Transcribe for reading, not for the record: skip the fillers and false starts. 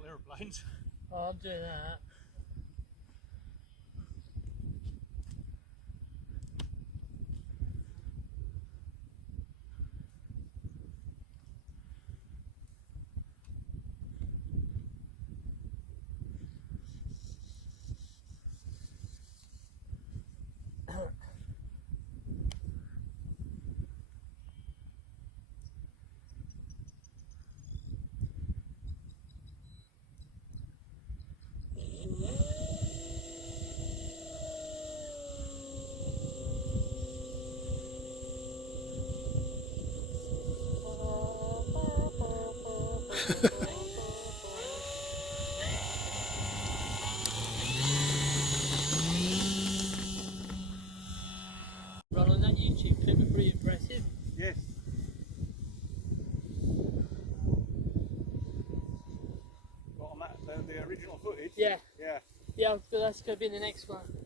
model aeroplanes. Oh, I'm doing that. Run on that YouTube clip, was pretty impressive. Yes. What, on that, the original footage? Yeah. Yeah. Yeah, that's going to be the next one.